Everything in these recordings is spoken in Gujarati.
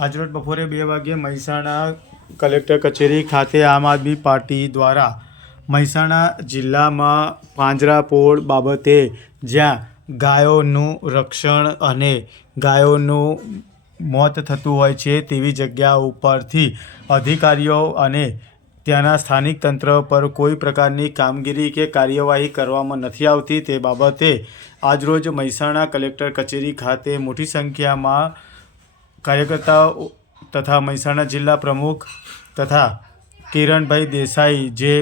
આજરોજ બપોરે બે વાગ્યે મહેસાણા કલેક્ટર કચેરી ખાતે આમ આદમી પાર્ટી દ્વારા મહેસાણા જિલ્લામાં પાંજરાપોળ બાબતે જ્યાં ગાયોનું રક્ષણ અને ગાયોનું મોત થતું હોય છે તેવી જગ્યા ઉપરથી અધિકારીઓ અને ત્યાંના સ્થાનિક તંત્ર પર કોઈ પ્રકારની કામગીરી કે કાર્યવાહી કરવામાં નથી આવતી તે બાબતે આજરોજ મહેસાણા કલેક્ટર કચેરી ખાતે મોટી સંખ્યામાં કાર્યકર્તાઓ તથા મહેસાણા જિલ્લા પ્રમુખ તથા કિરણભાઈ દેસાઈ જે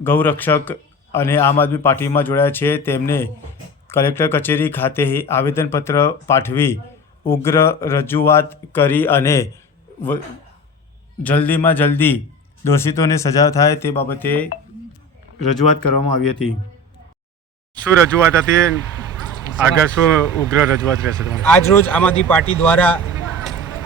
ગૌરક્ષક અને આમ આદમી પાર્ટીમાં જોડાયા છે, તેમને કલેક્ટર કચેરી ખાતે આવેદનપત્ર પાઠવી ઉગ્ર રજૂઆત કરી અને જલ્દીમાં જલ્દી દોષિતોને સજા થાય તે બાબતે રજૂઆત કરવામાં આવી હતી. શું રજૂઆત હતી? આગળ શું ઉગ્ર રજૂઆત રહેશે આજ આજરોજ આમ આદમી પાર્ટી દ્વારા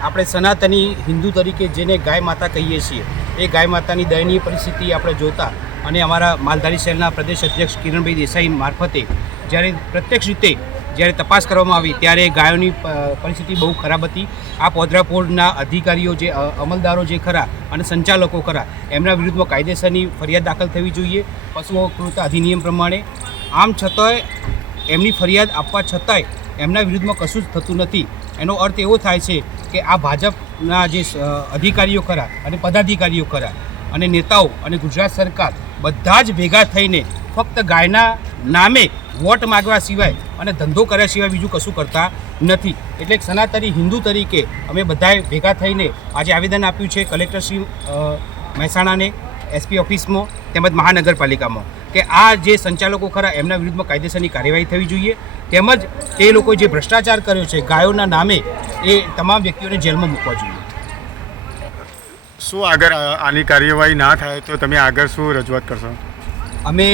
આપણે સનાતની હિન્દુ તરીકે જેને ગાય માતા કહીએ છીએ, એ ગાય માતાની દયનીય પરિસ્થિતિ આપણે જોતા અને અમારા માલધારી શહેરના પ્રદેશ અધ્યક્ષ કિરણભાઈ દેસાઈ મારફતે જ્યારે પ્રત્યક્ષ રીતે જ્યારે તપાસ કરવામાં આવી ત્યારે ગાયોની પરિસ્થિતિ બહુ ખરાબ હતી. આ પોદરાપોળના અધિકારીઓ જે અમલદારો જે ખરા અને સંચાલકો ખરા, એમના વિરુદ્ધમાં કાયદેસરની ફરિયાદ દાખલ થવી જોઈએ. પશુઓ કૃત અધિનિયમ પ્રમાણે. આમ છતાંય એમની ફરિયાદ આપવા છતાંય એમના વિરુદ્ધમાં કશું જ થતું નથી. એનો અર્થ એવો થાય છે કે આ ભાજપના જે અધિકારીઓ ખરા અને પદાધિકારીઓ ખરા અને નેતાઓ અને ગુજરાત સરકાર બધા જ ભેગા થઈને ફક્ત ગાયના નામે વોટ માગવા સિવાય અને ધંધો કર્યા સિવાય બીજું કશું કરતા નથી. એટલે સનાતરી હિન્દુ તરીકે અમે બધાએ ભેગા થઈને આજે આવેદન આપ્યું છે કલેક્ટરશ્રી મહેસાણાને, એસપી ઓફિસમાં તેમજ મહાનગરપાલિકામાં. કે આ જે સંચાલકો ખરા એમના વિરુદ્ધમાં કાયદેસરની કાર્યવાહી થવી જોઈએ. તેમજ એ લોકો જે ભ્રષ્ટાચાર કર્યો છે ગાયોના નામે એ તમામ વ્યક્તિઓને જેલમાં મૂકવા જોઈએ. શું આગળ આની કાર્યવાહી ના થાય તો તમે આગળ શું રજૂઆત કરશો? અમે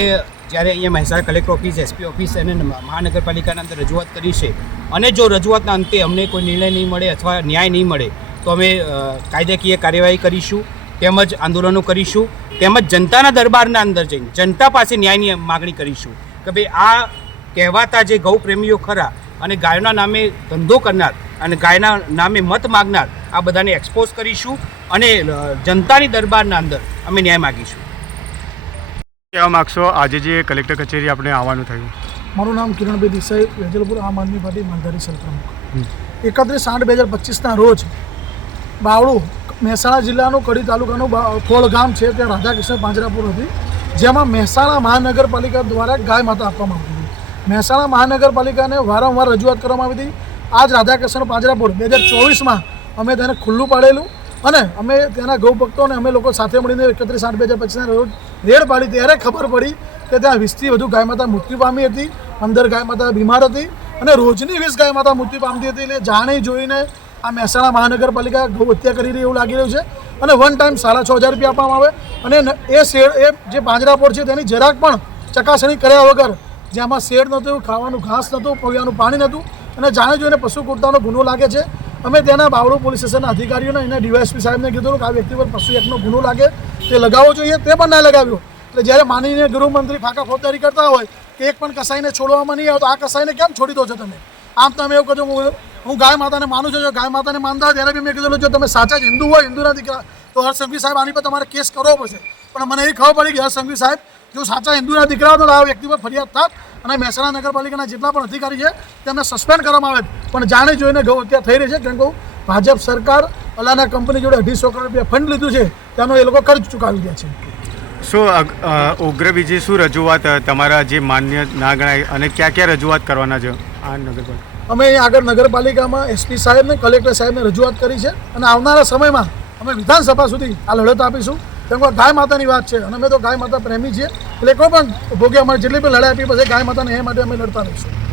જ્યારે અહીંયા Mehsana collector office SP office અને મહાનગરપાલિકાના અંદર રજૂઆત કરી છે. અને જો રજૂઆતના અંતે અમને કોઈ નિર્ણય નહીં મળે અથવા ન્યાય નહીં મળે તો અમે કાયદાકીય કાર્યવાહી કરીશું. તેમજ આંદોલનો કરીશું તેમજ જનતાના દરબારના અંદર જઈને જનતા પાસે ન્યાયની માગણી કરીશું કે ભાઈ આ કહેવાતા જે ગૌપ્રેમીઓ ખરા અને ગાયોના નામે ધંધો કરનાર અને ગાયના નામે મત માગનાર આ બધાને એક્સપોઝ કરીશું અને જનતાની દરબારના અંદર અમે ન્યાય માગીશું. કહેવા માગશો આજે જે કલેક્ટર કચેરી આપણે આવવાનું થયું. મારું નામ કિરણભાઈ દેસાઈ વેજલપુર આમ આદમી પાર્ટી માલધારી સેલ પ્રમુખ. એકત્રીસ આઠ બે હજાર પચીસના રોજ બાવળું મહેસાણા જિલ્લાનું કડી તાલુકાનું ખોળ ગામ છે, ત્યાં રાધાકૃષ્ણ પાંજરાપુર હતી. જેમાં મહેસાણા મહાનગરપાલિકા દ્વારા ગાય માતા આપવામાં આવી હતી. મહેસાણા મહાનગરપાલિકાને વારંવાર રજૂઆત કરવામાં આવી હતી. આજ રાધાકૃષ્ણ પાંજરાપુર, બે હજાર ચોવીસમાં અમે તેને ખુલ્લું પાડેલું અને અમે ત્યાંના ગૌ ભક્તોને અમે લોકો સાથે મળીને એકત્રીસ આઠ બે હજાર પચીસના રોજ રેડ પાડી ત્યારે ખબર પડી કે ત્યાં વીસથી વધુ ગાય માતા મૃત્યુ પામી હતી અંદર ગાય માતા બીમાર હતી અને રોજની વીસ ગાય માતા મૃત્યુ પામતી હતી એટલે જાણી જોઈને આ મહેસાણા મહાનગરપાલિકા ગૌ હત્યા કરી રહી એવું લાગી રહ્યું છે. અને વન ટાઈમ સાડા છ હજાર રૂપિયા આપવામાં આવે. અને એ શેડ એ જે પાંજરાપોળ છે તેની જરાક પણ ચકાસણી કર્યા વગર જેમાં શેડ નહોતું, ખાવાનું ઘાસ નહોતું પીવાનું પાણી નહોતું અને જાણે જોઈને પશુ કુર્તાનો ગુનો લાગે છે. અમે તેના બાવળો પોલીસ સ્ટેશનના અધિકારીઓને એના ડીવાયએસપી સાહેબને કીધું કે આ વ્યક્તિ પર પશુ એકનો ગુનો લાગે, તે લગાવવો જોઈએ, તે પણ ના લગાવ્યો. એટલે જ્યારે માનીને ગૃહમંત્રી ફાંકા ફોજદારી કરતા હોય કે એક પણ કસાઈને છોડવામાં નહીં આવે તો આ કસાઈને કેમ છોડી દો છો તમે? આમ તમે એવું કહો હું ગાય માતાને માનું છું, જો ગાય માતાને માનતા હોય ત્યારે બી મેં કીધું જો તમે સાચા જ હિન્દુ હોય, હિન્દુના દીકરા, તો હર્ષસંઘવી સાહેબ આની પર તમારે કેસ કરવો પડશે. પણ મને એ ખબર પડી કે હર્ષસંઘવી સાહેબ, જો સાચા હિન્દુના દીકરા હોય તો આ વ્યક્તિ પર ફરિયાદ થાત અને મહેસાણા નગરપાલિકાના જેટલા પણ અધિકારી છે, તેમને સસ્પેન્ડ કરવામાં આવે પણ જાણે જોઈને ગૌ હત્યા થઈ રહી છે. કેમ કે ભાજપ સરકાર અલાના કંપની જોડે અઢીસો કરોડ રૂપિયા ફંડ લીધું છે, તેનો એ લોકો ખર્ચ ચૂકાવી દે છે. શું ઉગ્ર બીજી શું રજૂઆત તમારા જે માન્ય ના ગણાય અને ક્યાં ક્યાં રજૂઆત કરવાના છે? આ નગરપાલિકા. અમે અહીં આગળ નગરપાલિકામાં એસપી સાહેબને કલેક્ટર સાહેબને રજૂઆત કરી છે અને આવનારા સમયમાં અમે વિધાનસભા સુધી આ લડત આપીશું. કેમ કે ગાય માતાની વાત છે અને અમે તો ગાય માતા પ્રેમી છીએ. એટલે કોઈ પણ ભોગે અમારે જેટલી પણ લડાઈ આપી, પછી ગાય માતાને એ માટે અમે લડતા રહીશું.